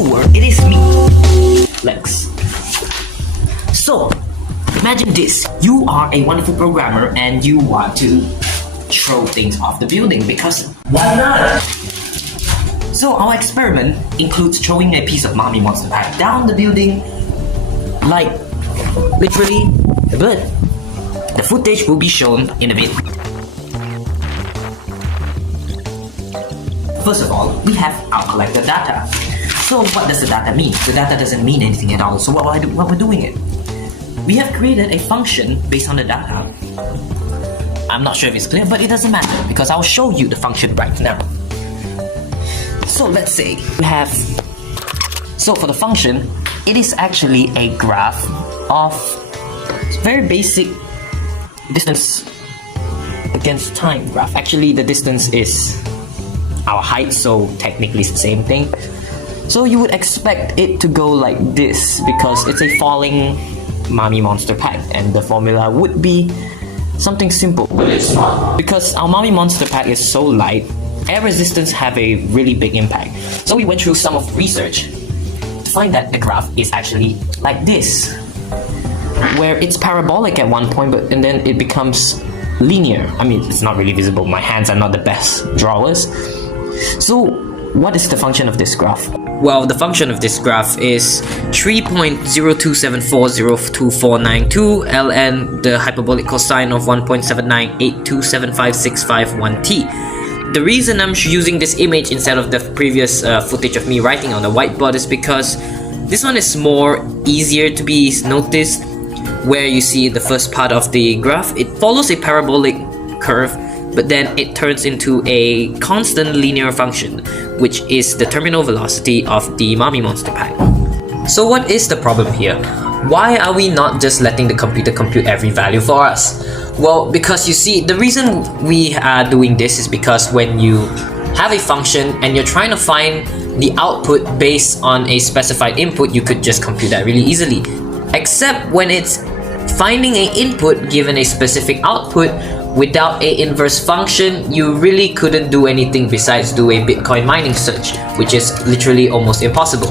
It is me, Lex. So, imagine this. You are a wonderful programmer and you want to throw things off the building because why not? So our experiment includes throwing a piece of Mommy Monster Pack down the building, like literally a bird. The footage will be shown in a bit. First of all, we have our collected data. So what does the data mean? The data doesn't mean anything at all. So what we're doing it? We have created a function based on the data. I'm not sure if it's clear, but it doesn't matter because I'll show you the function right now. So let's say we have, so for the function, it is actually a graph of very basic distance against time graph. Actually, the distance is our height, so technically it's the same thing. So you would expect it to go like this because it's a falling Mommy Monster Pack, and the formula would be something simple. But it's not, because our Mommy Monster Pack is so light, air resistance have a really big impact. So we went through some of research to find that the graph is actually like this, where it's parabolic at one point, and then it becomes linear. I mean, it's not really visible. My hands are not the best drawers. So what is the function of this graph? Well, the function of this graph is 3.027402492 ln the hyperbolic cosine of 1.798275651t. The reason I'm using this image instead of the previous footage of me writing on the whiteboard is because this one is more easier to be noticed, where you see the first part of the graph. It follows a parabolic curve, but then it turns into a constant linear function, which is the terminal velocity of the Mommy Monster Pack. So what is the problem here? Why are we not just letting the computer compute every value for us? Well, because you see, the reason we are doing this is because when you have a function and you're trying to find the output based on a specified input, you could just compute that really easily. Except when it's finding an input given a specific output, without a inverse function, you really couldn't do anything besides do a Bitcoin mining search, which is literally almost impossible.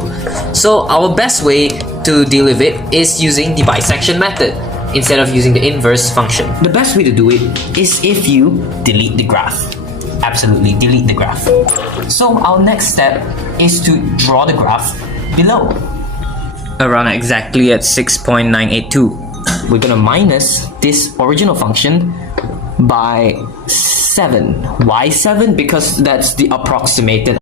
So our best way to deal with it is using the bisection method instead of using the inverse function. The best way to do it is if you delete the graph. Absolutely delete the graph. So our next step is to draw the graph below. Around exactly at 6.982. We're gonna minus this original function by 7. Why 7? Because that's the approximated